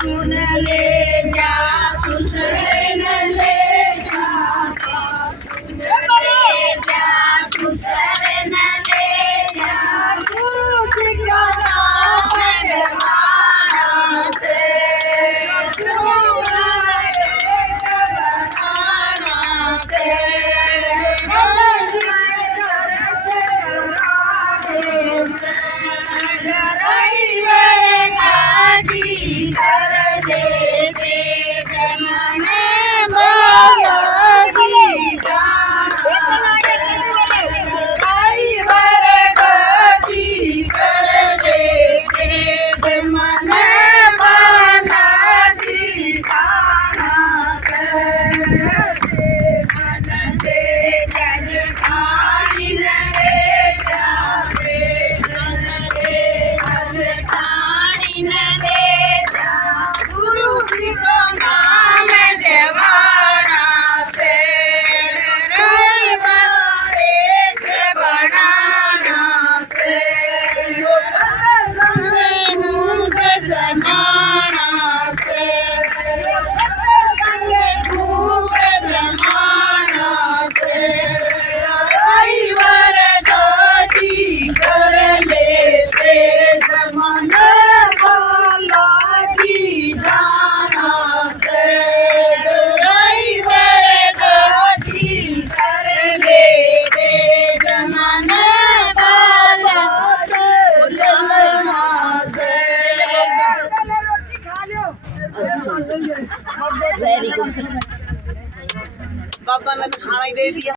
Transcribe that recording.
सुन ले जा सुसरन ले जा सुन ले जा सुसरन ले जा गुरु जी का नाम जमाना से वेरी गुड बाबा ने तो खाना ही दे दिया।